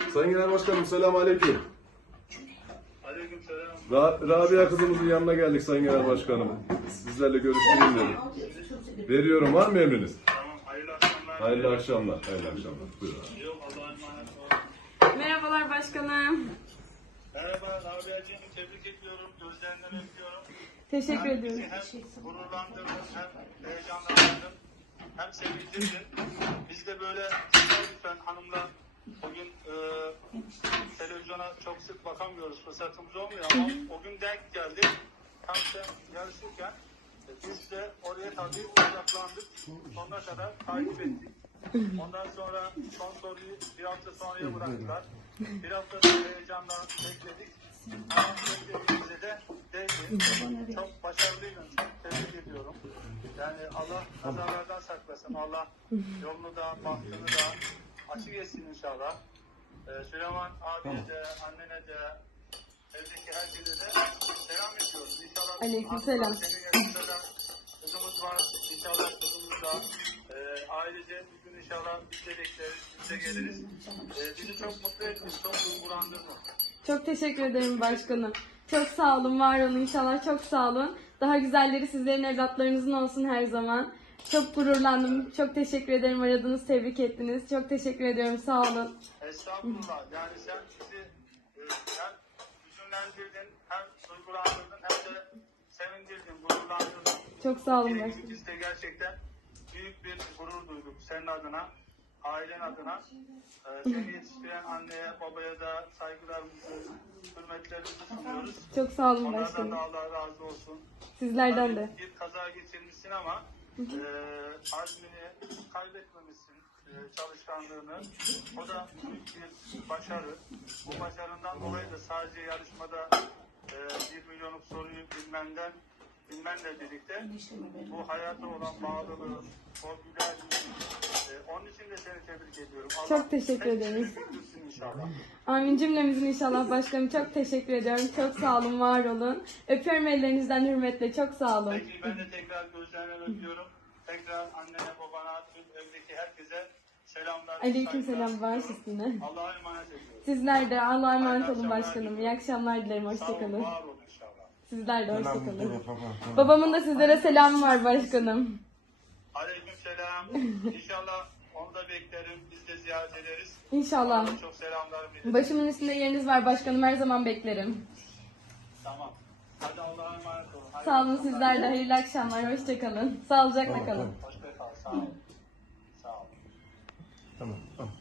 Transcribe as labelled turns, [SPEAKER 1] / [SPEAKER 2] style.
[SPEAKER 1] Sayın Genel Başkanım, selamun aleyküm.
[SPEAKER 2] Aleykümselam.
[SPEAKER 1] Rabia kızımızın yanına geldik Sayın Genel Başkanım. Sizlerle görüştüreyim dedim. Veriyorum, var mı emriniz?
[SPEAKER 2] Tamam, hayırlı akşamlar.
[SPEAKER 1] Hayırlı akşamlar. Hayırlı akşamlar. Buyurun.
[SPEAKER 2] Yok, Allah'a emanet olun.
[SPEAKER 3] Merhabalar başkanım.
[SPEAKER 2] Merhaba, Rabia'cığım, tebrik ediyorum. Gözlerinden öpüyorum.
[SPEAKER 3] Teşekkür ediyorum.
[SPEAKER 2] Bizi hem gururlandırdın, hem heyecanlandırdın, hem sevindirdin. Biz de böyle lütfen hanımla bugün televizyona çok sık bakamıyoruz, fırsatımız olmuyor ama o gün denk geldi. Tam sen yarışırken biz de oraya tabii odaklandık. Sonuna kadar takip ettik. Ondan sonra son soruyu bir hafta sonraya bıraktılar. Bir hafta sonra heyecanla bekledik. Ama beklediğimize de değdi. Çok başarılıydın. Çok tebrik ediyorum. Yani Allah kazalardan saklasın. Allah yolunu da, bahtını da açık etsin inşallah. Süleyman abiye de, annene de, evdeki herkese de selam ediyoruz. İnşallah
[SPEAKER 3] Aleykümselam.
[SPEAKER 2] senin yaşında da kızımız var. İnşallah kızımız da ailece bir gün inşallah biz de bekleriz, biz de geliriz. Bizi çok mutlu ettiniz, çok duygulandırdınız.
[SPEAKER 3] Çok teşekkür ederim başkanım. Çok sağ olun, var olun inşallah, çok sağ olun. Daha güzelleri sizlerin evlatlarınızın olsun her zaman. Çok gururlandım. Çok teşekkür ederim. Aradınız, tebrik ettiniz. Çok teşekkür ediyorum. Sağ olun.
[SPEAKER 2] Estağfurullah. Yani sen bizi hem hüzünlendirdin, hem duygulandırdın, hem de sevindirdin, gururlandırdın.
[SPEAKER 3] Çok sağ olun başkanım.
[SPEAKER 2] Biz de gerçekten büyük bir gurur duyduk senin adına, ailen adına. Seni yetiştiren anneye, babaya da saygılarımızı, hürmetlerimizi sunuyoruz.
[SPEAKER 3] Çok sağ olun
[SPEAKER 2] Onlardan
[SPEAKER 3] başkanım.
[SPEAKER 2] da Allah razı olsun.
[SPEAKER 3] Sizlerden de.
[SPEAKER 2] Bir kaza geçirmişsin ama azmini kaybetmemişsin, çalışkanlığını. O da büyük bir başarı. Bu başarından dolayı da sadece yarışmada 1 milyonluk soruyu bilmenle birlikte bu hayata olan bağlılığı, o güler yüzü, onun için de seni tebrik ediyorum. Allah
[SPEAKER 3] Çok teşekkür ederim.
[SPEAKER 2] hepsini büyütsün inşallah.
[SPEAKER 3] Amin cümlemizin inşallah başkanım. Çok teşekkür ediyorum. Çok sağ olun, var olun. Öpüyorum ellerinizden hürmetle. Çok sağ olun.
[SPEAKER 2] Peki ben de tekrar gözlerinden öpüyorum. Tekrar annene, babana, tüm evdeki herkese selamlar.
[SPEAKER 3] Aleykümselam,
[SPEAKER 2] saygılar
[SPEAKER 3] baş
[SPEAKER 2] sunuyorum.
[SPEAKER 3] üstüne.
[SPEAKER 2] Allah'a emanet ediyorum.
[SPEAKER 3] Sizler de Allah'a emanet
[SPEAKER 2] Hayırlı
[SPEAKER 3] olun
[SPEAKER 2] akşamlar
[SPEAKER 3] başkanım.
[SPEAKER 2] diliyorum.
[SPEAKER 3] İyi akşamlar dilerim.
[SPEAKER 2] Sağ olun,
[SPEAKER 3] Hoşçakalın.
[SPEAKER 2] var olun inşallah.
[SPEAKER 3] Sizler de hoşçakalın. Babamın da sizlere selamı var başkanım.
[SPEAKER 2] Aleykümselam. İnşallah onu da beklerim. Biz de ziyaret ederiz.
[SPEAKER 3] İnşallah.
[SPEAKER 2] Ona da çok selamlarımı iletin.
[SPEAKER 3] Başımın üstünde yeriniz var başkanım. Her zaman beklerim.
[SPEAKER 2] Tamam. Hadi Allah'a emanet olun. Hayırlı
[SPEAKER 3] Sağ olun
[SPEAKER 2] akşamlar.
[SPEAKER 3] sizler de. Hayırlı akşamlar. Hoşçakalın. Sağlıcakla kalın.
[SPEAKER 2] Hoşça kal. Sağ olun. Sağ olun.
[SPEAKER 1] Tamam. Tamam.